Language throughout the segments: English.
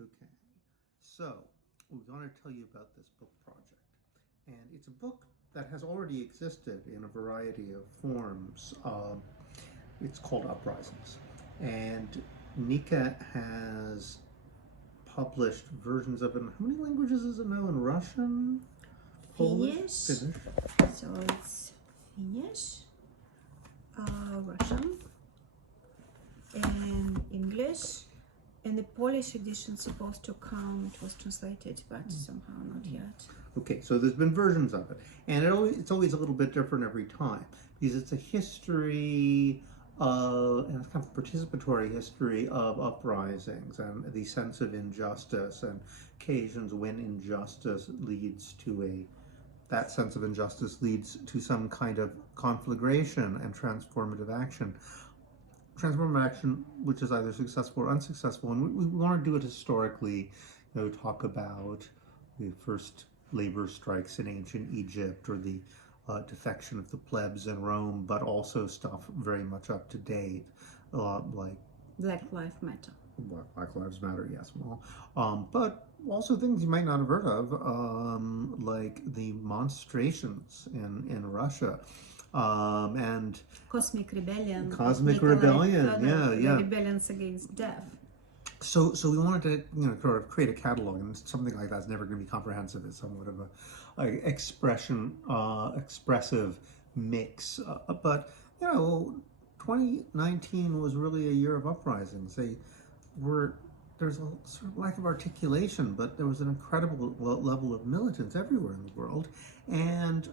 Okay, so we want to tell you about this book project. And it's a book that has already existed in a variety of forms. It's called Uprisings. And Nika has published versions of it. How many languages is it now? In Russian? Polish? Finnish. So it's Finnish, Russian, and English. And the Polish edition supposed to come. It was translated, but somehow not yet. Okay, so there's been versions of it, and it's always a little bit different every time because it's a history and it's kind of a participatory history of uprisings and the sense of injustice and occasions when injustice leads to that sense of injustice leads to some kind of conflagration and transformative action. Transformative action which is either successful or unsuccessful, and we want to do it historically, talk about the first labor strikes in ancient Egypt or the defection of the plebs in Rome, but also stuff very much up to date, like Black Lives Matter. Black Lives Matter, yes. Well, but also things you might not have heard of, like the monstrations in Russia. And Cosmic Rebellion. Cosmic Rebellion, yeah. The rebellions against death. So we wanted to, sort of create a catalog, and something like that's never going to be comprehensive. It's somewhat of a expressive mix. But 2019 was really a year of uprisings. There's a sort of lack of articulation, but there was an incredible level of militance everywhere in the world, and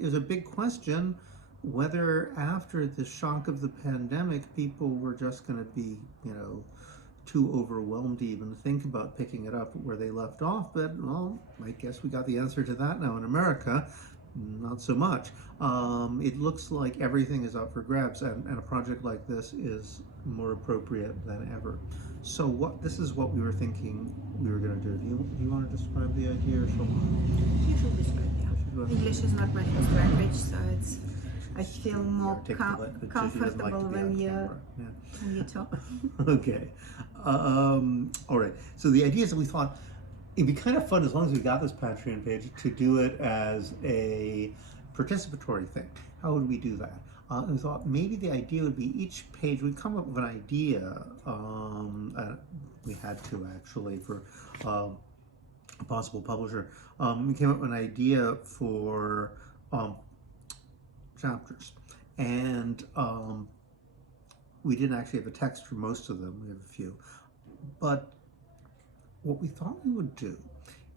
it was a big question whether after the shock of the pandemic, people were just going to be, too overwhelmed to even think about picking it up where they left off. But, well, I guess we got the answer to that now in America. Not so much. It looks like everything is up for grabs, and a project like this is more appropriate than ever. So this is what we were thinking we were going to do. Do you want to describe the idea, or shall I? You should describe, yeah. English is not my first language, so I feel more comfortable when you talk. Okay. All right. So the idea is that we thought it'd be kind of fun, as long as we got this Patreon page, to do it as a participatory thing. How would we do that? We thought maybe the idea would be each page, we'd come up with an idea. We had to, actually, for a possible publisher. We came up with an idea for chapters. And we didn't actually have a text for most of them. We have a few. But what we thought we would do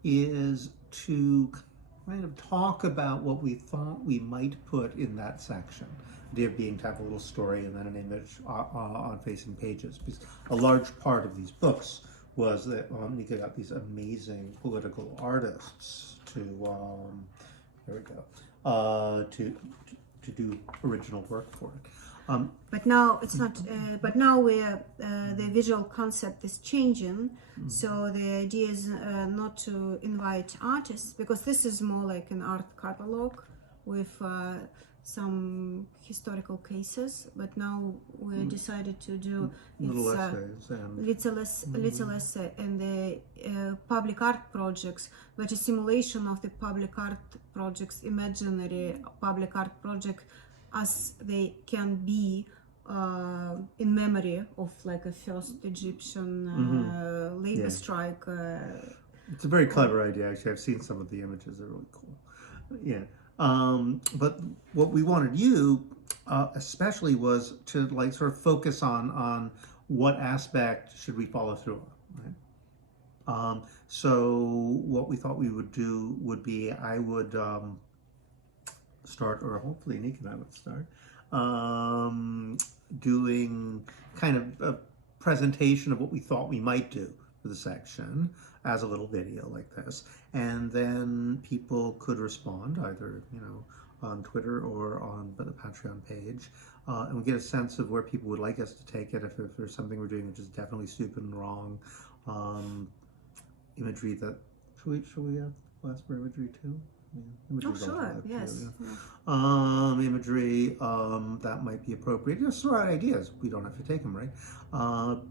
is to kind of talk about what we thought we might put in that section. The idea being to have a little story and then an image on facing pages. Because a large part of these books was that Nika got these amazing political artists to do original work for it. But now it's not. But now the visual concept is changing. So the idea is not to invite artists, because this is more like an art catalog with some historical cases. But now we decided to do little essays and little essay and the public art projects, which is simulation of the public art projects, imaginary public art project, as they can be in memory of like a first Egyptian labor strike. It's a very clever idea, actually. I've seen some of the images; they're really cool. Yeah, but what we wanted you, especially, was to like sort of focus on what aspect should we follow through on, right? So what we thought we would do would be I would start, or hopefully Nika and I would start, doing kind of a presentation of what we thought we might do for the section as a little video like this, and then people could respond either on Twitter or on the Patreon page, and we get a sense of where people would like us to take it. If there's something we're doing which is definitely stupid and wrong, imagery that should we ask for imagery too? Yeah, oh sure, yes. Too, yeah. Imagery that might be appropriate. Just throw out ideas. We don't have to take them, right?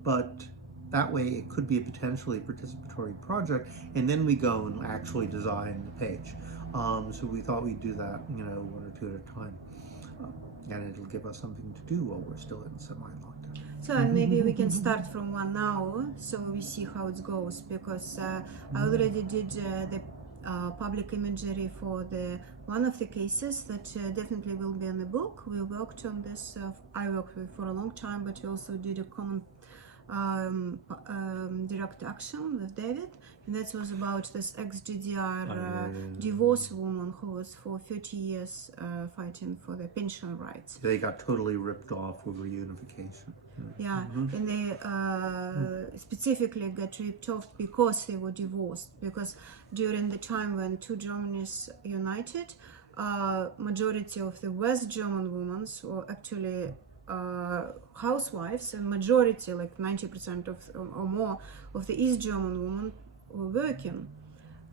But that way it could be a potentially participatory project, and then we go and actually design the page. So we thought we'd do that, one or two at a time, and it'll give us something to do while we're still in semi-lockdown. So and maybe we can start from one now, so we see how it goes, because I already did the public imagery for one of the cases that definitely will be in the book. We worked on this. I worked with for a long time, but we also did a common direct action with David, and that was about this ex-GDR divorce woman who was for 30 years fighting for the pension rights. They got totally ripped off with reunification. Yeah, and they specifically got ripped off because they were divorced, because during the time when two Germanys united, majority of the West German women were actually housewives, and majority, like 90% or more of the East German women were working.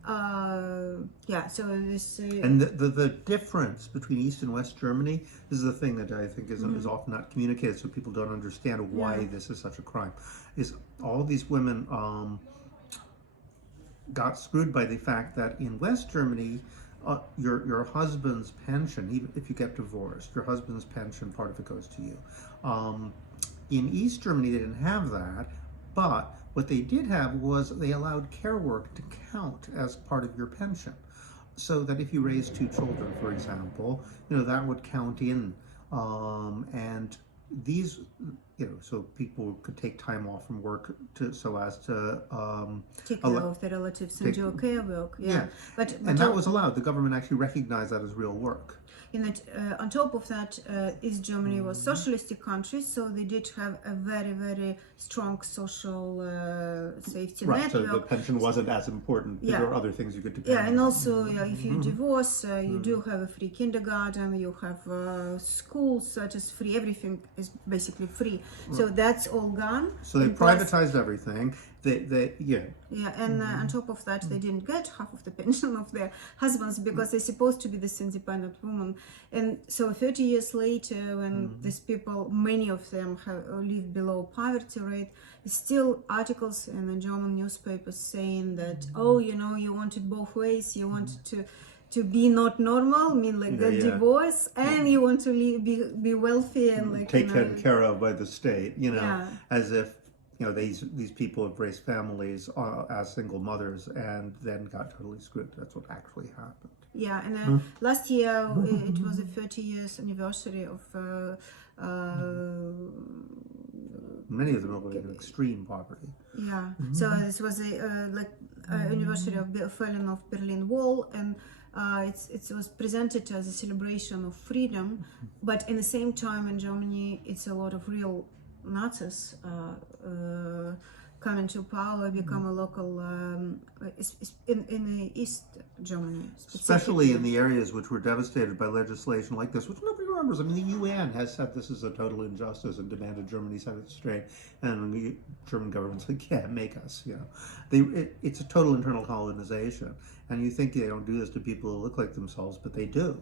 So this and the difference between East and West Germany, this is the thing that I think is often not communicated, so people don't understand why this is such a crime, is all these women got screwed by the fact that in West Germany, your husband's pension, even if you get divorced, your husband's pension, part of it goes to you. In East Germany, they didn't have that, but what they did have was they allowed care work to count as part of your pension. So that if you raise two children, for example, that would count in. And these, so people could take time off from work so as to take care of the relatives and do care work. But that was allowed. The government actually recognized that as real work. On top of that, East Germany was socialistic country, so they did have a very, very strong social safety network. So the pension wasn't as important. There were other things you could depend on. And also if you divorce, you do have a free kindergarten, you have schools that is free, everything is basically free. So that's all gone. So they privatized everything. And on top of that, they didn't get half of the pension of their husbands because they're supposed to be this independent woman. And so 30 years later, when these people, many of them live below poverty rate, still articles in the German newspapers saying that, you wanted both ways, you wanted to be not normal, get divorce, and you want to be wealthy and taken care of by the state, as if these people have raised families as single mothers and then got totally screwed. That's what actually happened. Yeah, and last year it was the 30 years anniversary of many of them are in extreme poverty. Yeah, so this was the anniversary of the falling of Berlin Wall, and it was presented as a celebration of freedom, but in the same time in Germany it's a lot of real Nazis coming to power, become a local in the East Germany, especially in the areas which were devastated by legislation like this, which nobody remembers. I mean, the UN has said this is a total injustice and demanded Germany set it straight, and the German government's like, make us, it's a total internal colonization. And you think they don't do this to people who look like themselves, but they do,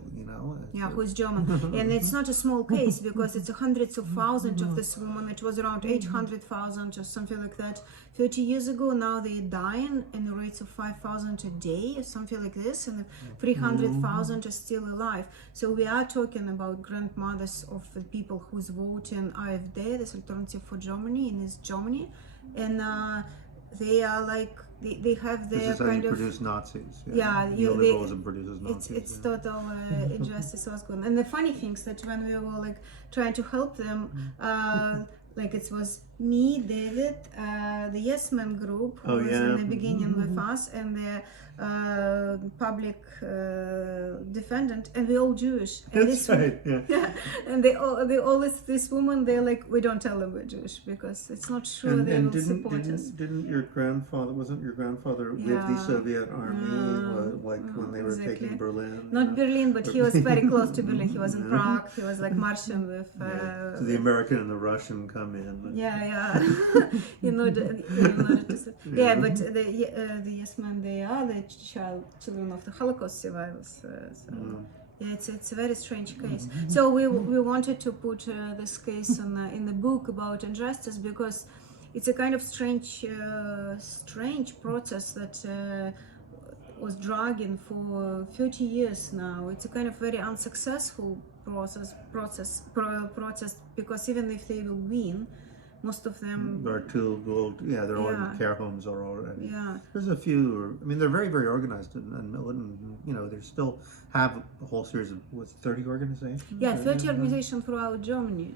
who's German. And it's not a small case, because it's hundreds of thousands of this woman. It was around 800,000 or something like that 30 years ago. Now they're dying in the rates of 5,000 a day or something like this, and 300,000 are still alive. So we are talking about grandmothers of the people who's voting AfD, this Alternative for Germany, in East Germany. And they are they have their this is how you produce Nazis. Neoliberalism produces Nazis. It's total injustice was going. And the funny thing is that when we were trying to help them, it was me, David, the Yes Men group who was in the beginning with us, and the public defendant, and we're all Jewish. And That's right. And they always, this woman, they're like, we don't tell them we're Jewish because it's not sure they will support us. Wasn't your grandfather with the Soviet army when they were taking Berlin? Not Berlin, but he was very close to Berlin. He was in Prague. He was marching with. So the American and the Russian come in. In order to. But the Yes Men, they are the children of the Holocaust survivors. It's a very strange case. So we wanted to put this case in the book about injustice, because it's a kind of strange process that was dragging for 30 years now. It's a kind of very unsuccessful process because even if they will win, most of them are too old. Yeah, they're all in Yeah. care homes or already. Yeah. There's a few. I mean, they're very, very organized and you know, they still have a whole series of 30 organizations. Yeah, 30 organizations throughout Germany.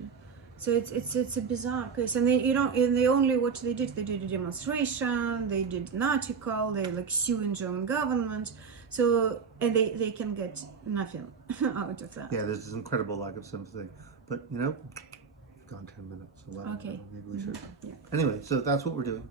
So it's a bizarre case, and they only what they did a demonstration, they did an article, they like suing German government, so and they can get nothing out of that. Yeah, there's this incredible lack of sympathy, but you know, gone 10 minutes, so Okay. maybe we should. Yeah. Anyway, so that's what we're doing.